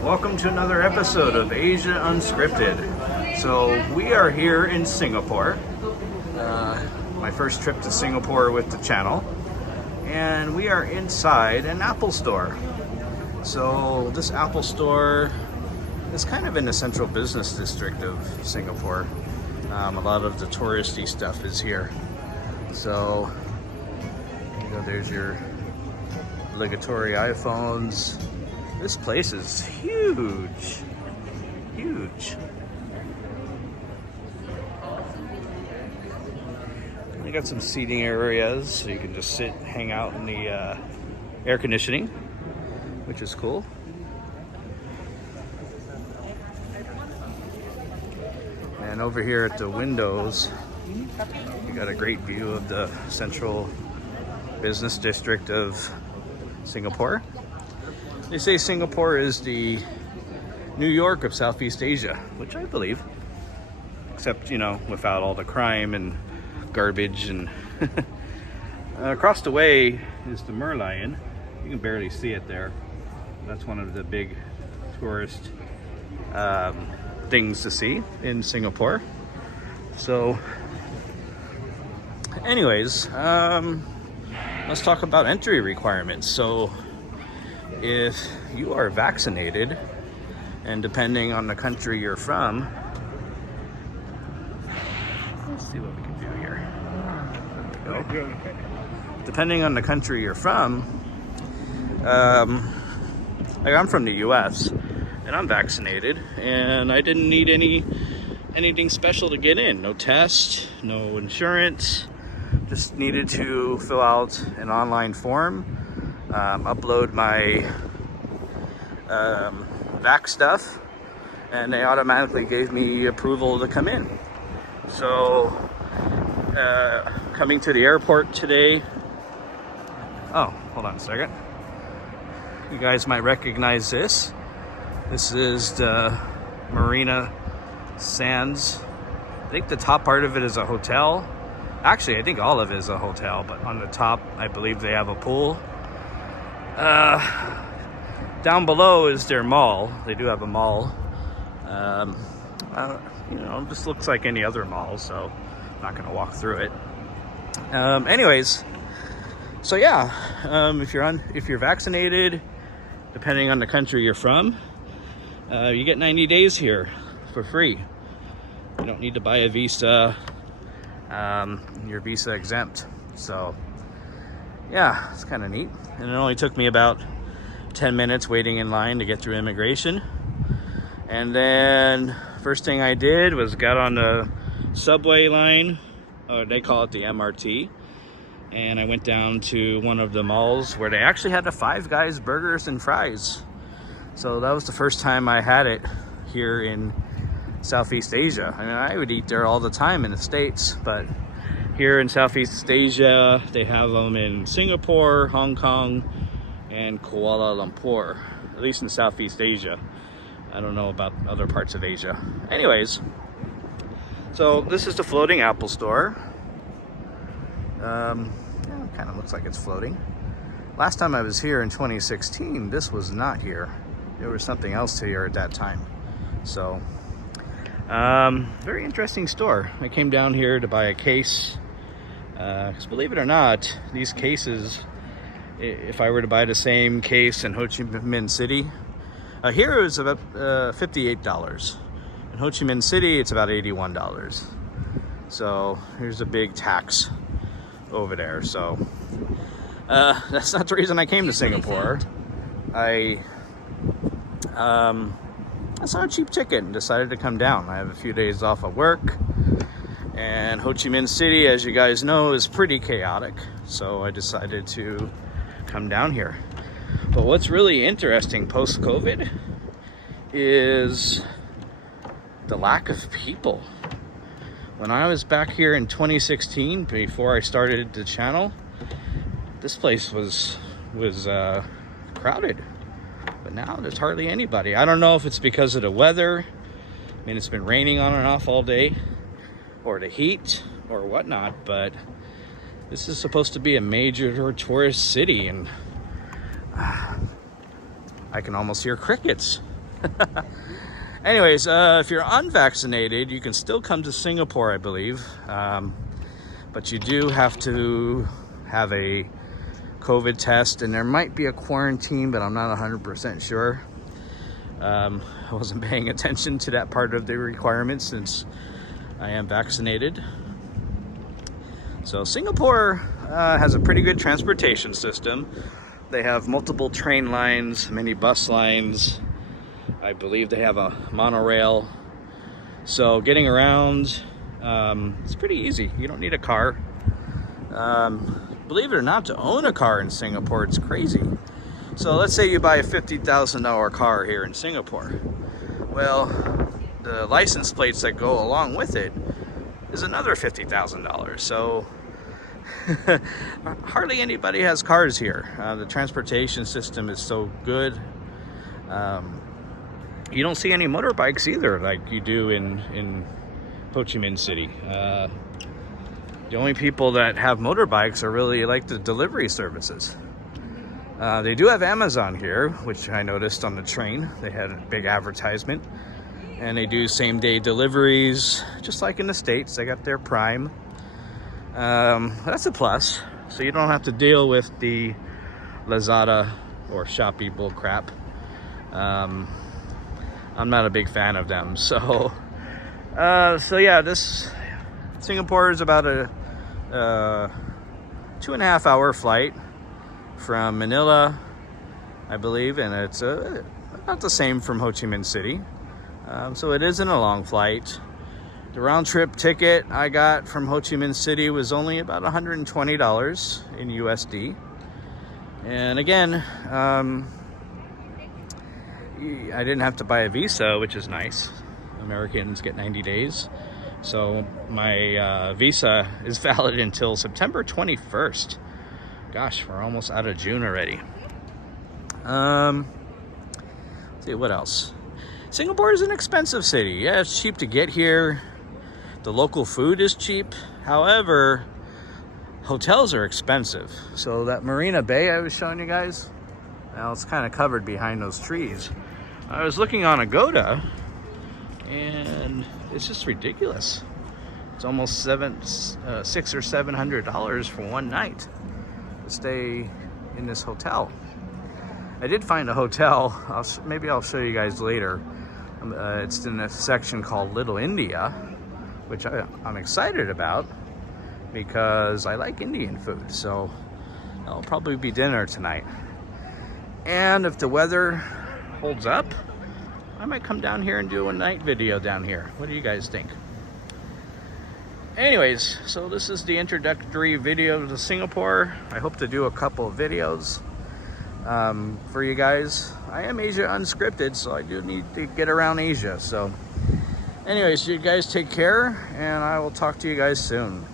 Welcome to another episode of Asia Unscripted. So we are here in Singapore. My first trip to Singapore with the channel. And we are inside an Apple store. So this Apple store is kind of in the central business district of Singapore. A lot of the touristy stuff is here. So, there's your obligatory iPhones. This place is huge. Huge. You got some seating areas so you can just sit, hang out in the air conditioning, which is cool. And over here at the windows, you got a great view of the central business district of Singapore. They say Singapore is the New York of Southeast Asia, which I believe, except, without all the crime and garbage. And across the way is the Merlion. You can barely see it there. That's one of the big tourist things to see in Singapore. So anyways, let's talk about entry requirements. So if you are vaccinated, and depending on the country you're from, let's see what we can do here. There we go. Depending on the country you're from, like I'm from the US and I'm vaccinated, and I didn't need anything special to get in. No test, no insurance. Just needed to fill out an online form, upload my vac stuff, and they automatically gave me approval to come in. So coming to the airport today. Oh, hold on a second. You guys might recognize this. This is the Marina Sands. I think the top part of it is a hotel. Actually, I think all of it is a hotel, but on the top, I believe they have a pool. Down below is their mall. They do have a mall. This looks like any other mall, so I'm not going to walk through it. Anyways, so yeah, if you're vaccinated, depending on the country you're from, you get 90 days here for free. You don't need to buy a visa. You're visa exempt. So yeah, it's kind of neat. And it only took me about 10 minutes waiting in line to get through immigration. And then first thing I did was got on the subway line, or they call it the MRT. And I went down to one of the malls where they actually had the Five Guys burgers and fries. So that was the first time I had it here in Southeast Asia. I mean, I would eat there all the time in the States, but here in Southeast Asia, they have them in Singapore, Hong Kong, and Kuala Lumpur, at least in Southeast Asia. I don't know about other parts of Asia. Anyways, so this is the floating Apple store. It kind of looks like it's floating. Last time I was here in 2016, this was not here. There was something else here at that time. So, very interesting store. I came down here to buy a case. Because believe it or not, these cases, if I were to buy the same case in Ho Chi Minh City, here it was about $58. In Ho Chi Minh City, it's about $81. So here's a big tax over there. So that's not the reason I came to Singapore. I saw a cheap ticket and decided to come down. I have a few days off of work, and Ho Chi Minh City, as you guys know, is pretty chaotic. So I decided to come down here. But what's really interesting post-COVID is the lack of people. When I was back here in 2016, before I started the channel, this place was crowded. But now there's hardly anybody. I don't know if it's because of the weather. I mean, it's been raining on and off all day, or the heat, or whatnot, but this is supposed to be a major tourist city, and I can almost hear crickets Anyways, if you're unvaccinated, you can still come to Singapore, I believe. But you do have to have a COVID test, and there might be a quarantine, but I'm not 100% sure. I wasn't paying attention to that part of the requirements since I am vaccinated. So Singapore has a pretty good transportation system. They have multiple train lines, many bus lines. I believe they have a monorail. So getting around, it's pretty easy. You don't need a car. Believe it or not, to own a car in Singapore, it's crazy. So let's say you buy a $50,000 car here in Singapore. Well, the license plates that go along with it is another $50,000. So hardly anybody has cars here. The transportation system is so good. You don't see any motorbikes either, like you do in Ho Chi Minh City. The only people that have motorbikes are really like the delivery services. They do have Amazon here, which I noticed on the train. They had a big advertisement. And they do same-day deliveries, just like in the States. They got their Prime. That's a plus. So you don't have to deal with the Lazada or Shopee bullcrap. I'm not a big fan of them. So yeah, this Singapore is about a 2.5 hour flight from Manila, I believe, and it's about the same from Ho Chi Minh City. So it isn't a long flight. The round trip ticket I got from Ho Chi Minh City was only about $120 in USD. And again, I didn't have to buy a visa, which is nice. Americans get 90 days. So my visa is valid until September 21st. Gosh, we're almost out of June already. Let's see, what else? Singapore is an expensive city. Yeah, it's cheap to get here. The local food is cheap. However, hotels are expensive. So that Marina Bay I was showing you guys, well, it's kind of covered behind those trees. I was looking on Agoda, and it's just ridiculous. It's almost $600 or $700 for one night to stay in this hotel. I did find a hotel. Maybe I'll show you guys later. It's in a section called Little India, which I'm excited about because I like Indian food. So that'll probably be dinner tonight. And if the weather holds up, I might come down here and do a night video down here. What do you guys think? Anyways, so this is the introductory video to Singapore. I hope to do a couple of videos for you guys. I am Asia Unscripted, so I do need to get around Asia. So anyways, you guys take care, and I will talk to you guys soon.